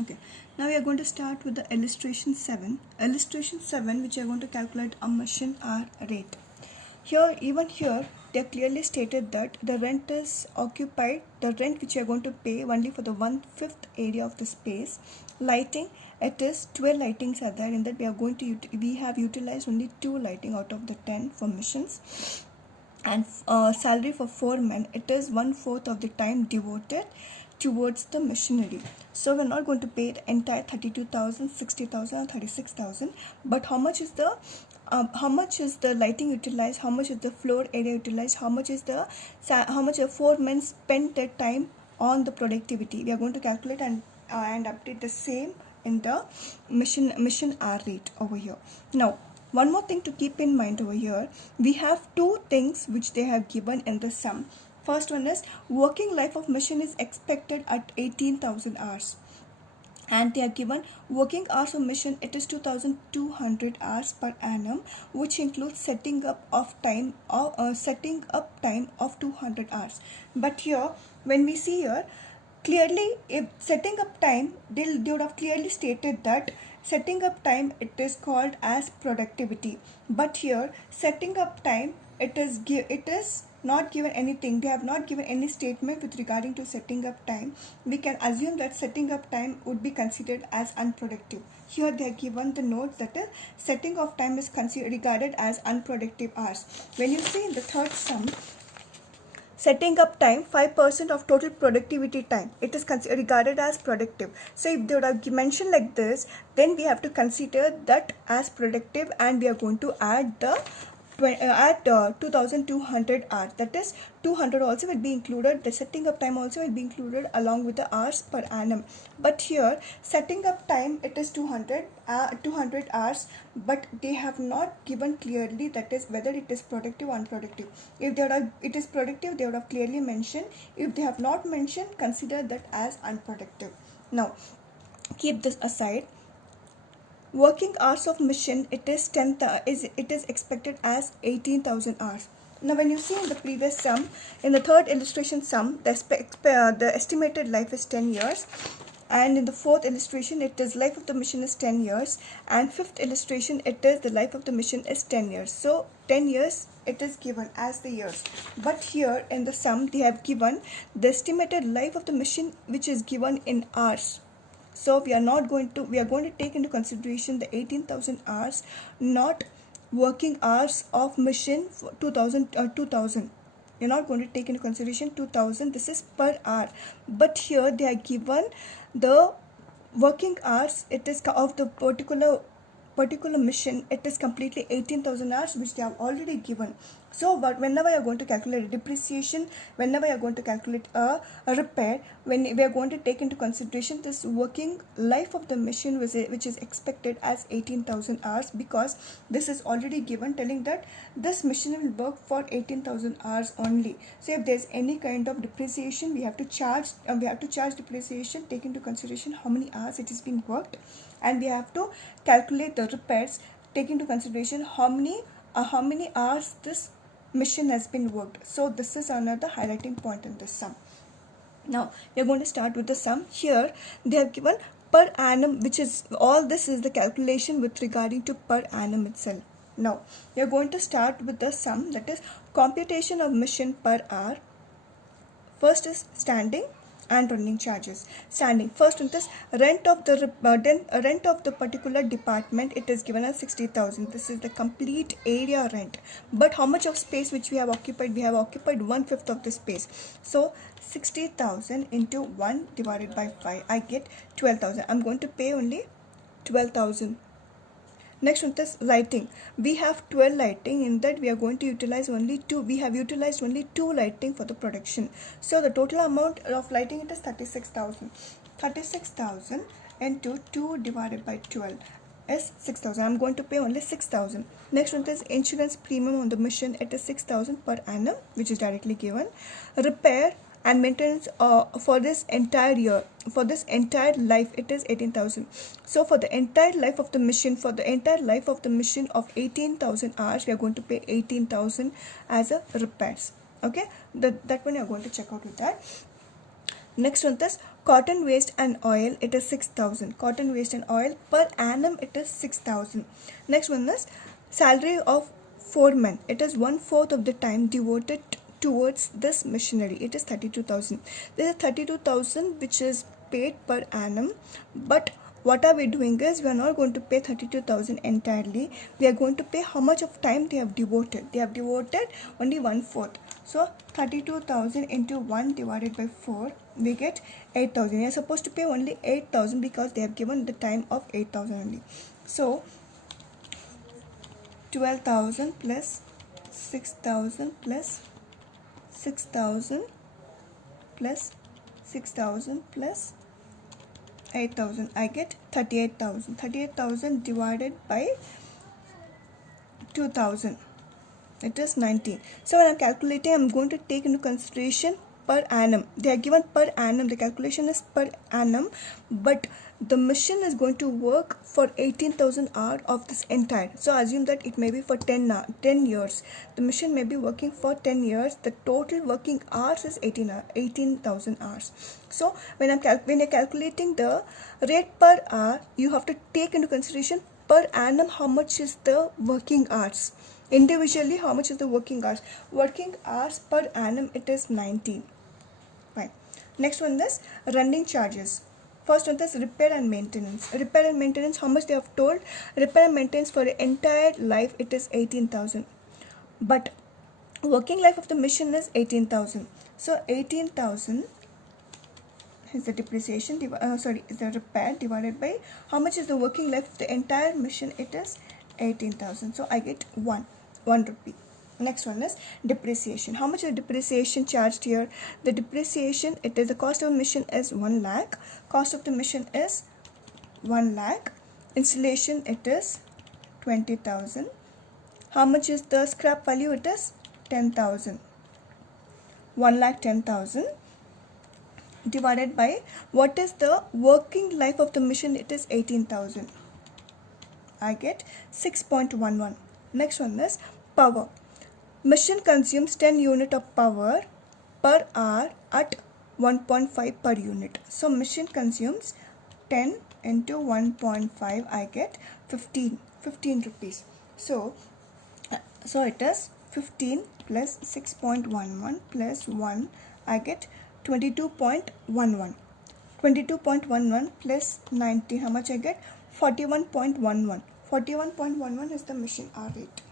Okay, now we are going to start with the illustration 7. Illustration 7, which are going to calculate a machine hour rate. Here, even here, they have clearly stated that the rent is occupied, the rent which you are going to pay only for the 1/5 area of the space. Lighting, it is 12 lightings are there. In that we are going to we have utilized only 2 lighting out of the 10 for missions. And salary for 4 men, it is 1/4 of the time devoted towards the machinery. So we're not going to pay the entire 32,000, 60,000 or 36,000, but how much is the lighting utilized, how much is the floor area utilized, how much the 4 men spent their time on the productivity. We are going to calculate and update the same in the mission hour rate over here. Now, one more thing to keep in mind over here, we have two things which they have given in the sum. First one is working life of machine is expected at 18,000 hours. And they are given working hours of machine, it is 2,200 hours per annum, which includes setting up time of 200 hours. But here, when we see here, clearly, if setting up time, they would have clearly stated that setting up time, it is called as productivity. But here, setting up time, it is not given anything. They have not given any statement with regarding to setting up time. We can assume that setting up time would be considered as unproductive. Here they are given the note that is setting of time is regarded as unproductive hours. When you see in the third sum, setting up time, 5% of total productivity time, it is regarded as productive. So if they would have mentioned like this, then we have to consider that as productive, and we are going to add the 2,200 hours. That is 200 also will be included. The setting up time also will be included along with the hours per annum. But here setting up time, it is 200 hours, but they have not given clearly that is whether it is productive or unproductive. If it is productive, they would have clearly mentioned. If they have not mentioned, consider that as unproductive. Now keep this aside. Working hours of machine, it is expected as 18,000 hours. Now when you see in the previous sum, in the third illustration sum, the estimated life is 10 years, and in the fourth illustration, it is life of the machine is 10 years, and fifth illustration, it is the life of the machine is 10 years. So 10 years it is given as the years. But here in the sum, they have given the estimated life of the machine, which is given in hours. So we are going to take into consideration the 18,000 hours, not working hours of machine for 2,000. You're not going to take into consideration 2,000. This is per hour. But here they are given the working hours. It is of the particular mission. It is completely 18,000 hours, which they have already given. So but whenever you are going to calculate a depreciation, whenever you are going to calculate a repair, when we are going to take into consideration this working life of the machine, which is expected as 18,000 hours, because this is already given, telling that this machine will work for 18,000 hours only. So if there is any kind of depreciation, we have to charge depreciation, take into consideration how many hours it is being worked, and we have to calculate the repairs, take into consideration how many hours this mission has been worked. So this is another highlighting point in this sum. Now we are going to start with the sum. Here they have given per annum, which is all this is the calculation with regarding to per annum itself. Now we are going to start with the sum, that is computation of mission per hour. First is standing and running charges. Standing, first one is rent of the particular department, it is given as 60,000. This is the complete area rent. But how much of space which we have occupied? We have occupied 1/5 of the space. So 60,000 into 1 divided by 5, I get 12,000. I'm going to pay only 12,000. Next one is lighting. We have 12 lighting. In that we are going to utilize only 2. We have utilized only 2 lighting for the production. So the total amount of lighting, it is 36,000. 36,000 into 2 divided by 12 is 6,000. I'm going to pay only 6,000. Next one is insurance premium on the machine. It is 6,000 per annum, which is directly given. Repair and maintenance for this entire year, for this entire life, it is 18,000. So for the entire life of the mission, of 18,000 hours, we are going to pay 18,000 as a repairs. Okay, that one you are going to check out with that. Next one is Cotton waste and oil, it is 6,000. Cotton waste and oil per annum, it is 6,000. Next one is salary of foreman. It is 1/4 of the time devoted towards this machinery. It is 32,000. This is 32,000 which is paid per annum, but what are we doing is we are not going to pay 32,000 entirely. We are going to pay how much of time they have devoted. They have devoted only 1/4. So 32,000 into 1 divided by 4, we get 8,000. We are supposed to pay only 8,000 because they have given the time of 8,000 only. So 12,000 plus 6,000 plus 6,000 plus 6,000 plus 8,000. I get 38,000. 38,000 divided by 2,000. It is 19. So when I'm calculating, I'm going to take into consideration per annum. They are given per annum. The calculation is per annum, but the machine is going to work for 18,000 hours of this entire. So assume that it may be for 10 years. The machine may be working for 10 years. The total working hours is 18,000 hours. So when you're calculating the rate per hour, you have to take into consideration per annum how much is the working hours. Individually, how much is the working hours? Working hours per annum, it is 19. Fine. Next one is running charges. First one is repair and maintenance. Repair and maintenance, how much they have told? Repair and maintenance for the entire life, it is 18,000. But working life of the machine is 18,000. So 18,000 is the depreciation, is the repair divided by how much is the working life of the entire machine? It is 18,000. So I get 1 rupee. Next one is depreciation. How much is depreciation charged here? The depreciation, it is the cost of machine is 1 lakh. Cost of the machine is 1 lakh. Installation, it is 20,000. How much is the scrap value? It is 10,000. 1,10,000 divided by what is the working life of the machine? It is 18,000. I get 6.11. Next one is power. Machine consumes 10 unit of power per hour at 1.5 per unit. So machine consumes 10 into 1.5. I get 15 rupees. So it is 15 plus 6.11 plus 1. I get 22.11. 22.11 plus 90. How much I get? 41.11. 41.11 is the machine hour rate.